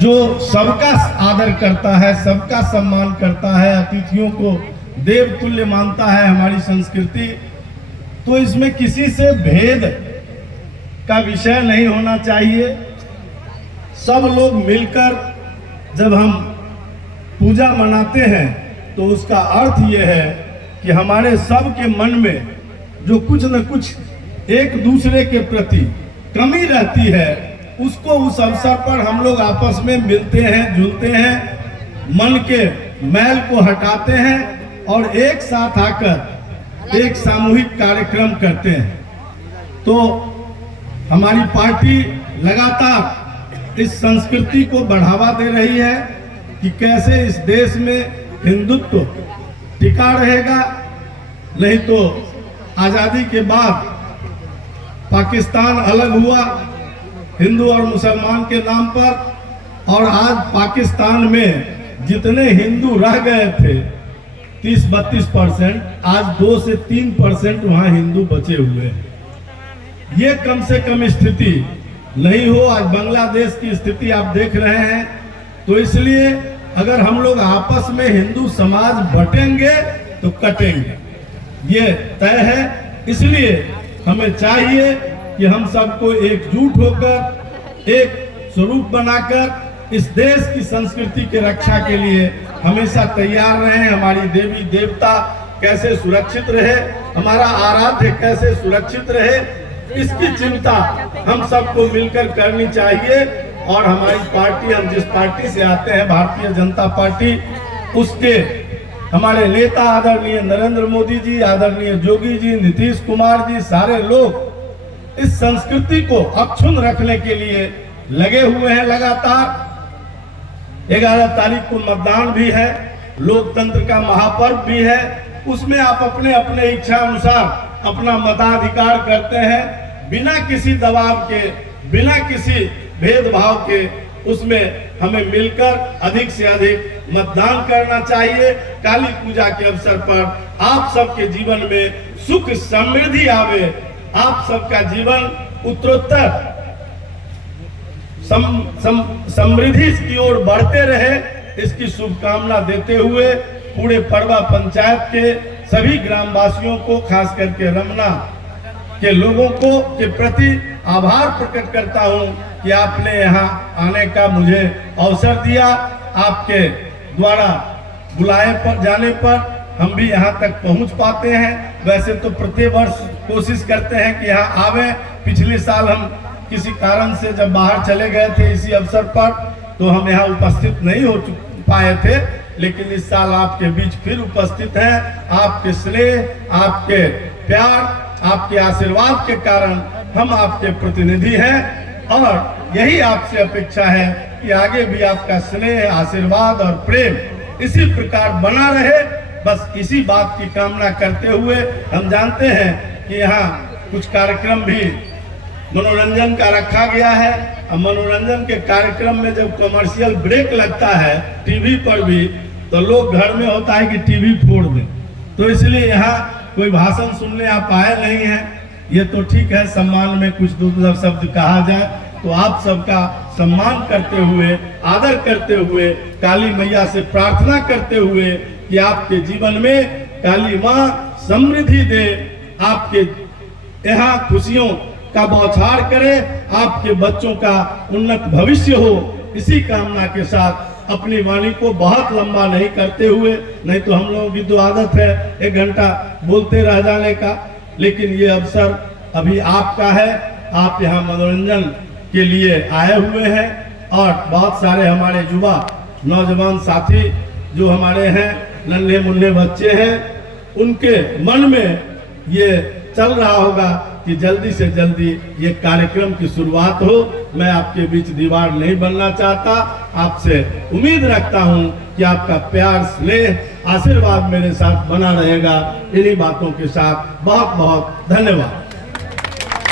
जो सबका आदर करता है, सबका सम्मान करता है, अतिथियों को देव तुल्य मानता है हमारी संस्कृति, तो इसमें किसी से भेद का विषय नहीं होना चाहिए। सब लोग मिलकर जब हम पूजा मनाते हैं तो उसका अर्थ ये है कि हमारे सब के मन में जो कुछ न कुछ एक दूसरे के प्रति कमी रहती है, उसको उस अवसर पर हम लोग आपस में मिलते हैं, जुलते हैं, मन के मैल को हटाते हैं और एक साथ आकर एक सामूहिक कार्यक्रम करते हैं। तो हमारी पार्टी लगातार इस संस्कृति को बढ़ावा दे रही है कि कैसे इस देश में हिंदुत्व टिका रहेगा। नहीं तो आज़ादी के बाद पाकिस्तान अलग हुआ हिंदू और मुसलमान के नाम पर, और आज पाकिस्तान में जितने हिंदू रह गए थे 30-32%, आज 2 से 3% वहाँ हिंदू बचे हुए हैं। ये कम से कम स्थिति नहीं हो। आज बांग्लादेश की स्थिति आप देख रहे हैं। तो इसलिए अगर हम लोग आपस में हिंदू समाज बटेंगे तो कटेंगे, ये तय है। इसलिए हमें चाहिए कि हम सबको एकजुट होकर एक स्वरूप बनाकर इस देश की संस्कृति के रक्षा के लिए हमेशा तैयार रहें। हमारी देवी देवता कैसे सुरक्षित रहे, हमारा आराध्य कैसे सुरक्षित रहे, इसकी चिंता हम सबको मिलकर करनी चाहिए। और हमारी पार्टी, हम जिस पार्टी से आते हैं, भारतीय जनता पार्टी, उसके हमारे नेता आदरणीय नरेंद्र मोदी जी, आदरणीय योगी जी, नीतीश कुमार जी, सारे लोग इस संस्कृति को अक्षुण्ण रखने के लिए लगे हुए हैं लगातार। 11 तारीख को मतदान भी है, लोकतंत्र का महापर्व भी है, उसमें आप अपने अपने इच्छा अनुसार अपना मताधिकार करते हैं, बिना किसी दबाव के, बिना किसी भेदभाव के। उसमें हमें मिलकर अधिक से अधिक मतदान करना चाहिए। काली पूजा के अवसर पर आप सबके जीवन में सुख समृद्धि आवे, आप सबका जीवन उत्तरोत्तर समृद्धि की ओर बढ़ते रहे, इसकी शुभकामना देते हुए पूरे पड़वा पंचायत के सभी ग्रामवासियों को, खास करके रमना के लोगों को के प्रति आभार प्रकट करता हूं कि आपने यहाँ आने का मुझे अवसर दिया। आपके द्वारा बुलाए पर जाने पर हम भी यहाँ तक पहुँच पाते हैं। वैसे तो प्रत्येक वर्ष कोशिश करते हैं कि यहाँ आवे। पिछले साल हम किसी कारण से जब बाहर चले गए थे इसी अवसर पर, तो हम यहाँ उपस्थित नहीं हो पाए थे, लेकिन इस साल आपके बीच फिर उपस्थित हैं। आपके स्नेह, आपके प्यार, आपके आशीर्वाद के कारण हम आपके प्रतिनिधि हैं, और यही आपसे अपेक्षा है कि आगे भी आपका स्नेह, आशीर्वाद और प्रेम इसी प्रकार बना रहे। बस इसी बात की कामना करते हुए, हम जानते हैं कि यहाँ कुछ कार्यक्रम भी मनोरंजन का रखा गया है। और मनोरंजन के कार्यक्रम में जब कमर्शियल ब्रेक लगता है टीवी पर भी, तो लोग घर में होता है कि टीवी फोड़ दें। तो इसलिए यहाँ कोई भाषण सुनने आप आए नहीं हैं, ये तो ठीक है, सम्मान में कुछ दो शब्द कहा जाए। तो आप सबका सम्मान करते हुए, आदर करते हुए, काली मैया से प्रार्थना करते हुए कि आपके जीवन में काली माँ समृद्धि दे, आपके यहाँ खुशियों का बौछार करे, आपके बच्चों का उन्नत भविष्य हो। इसी कामना के साथ अपनी वाणी को बहुत लंबा नहीं करते हुए, नहीं तो हम लोगों की तो आदत है 1 घंटा बोलते रह जाने का, लेकिन ये अवसर अभी आपका है। आप यहाँ मनोरंजन के लिए आए हुए हैं, और बहुत सारे हमारे युवा नौजवान साथी जो हमारे हैं, नन्हे मुन्ने बच्चे हैं, उनके मन में ये चल रहा होगा कि जल्दी से जल्दी ये कार्यक्रम की शुरुआत हो। मैं आपके बीच दीवार नहीं बनना चाहता, आपसे उम्मीद रखता हूं कि आपका प्यार, स्नेह, आशीर्वाद मेरे साथ बना रहेगा। इन्हीं बातों के साथ बहुत बहुत धन्यवाद।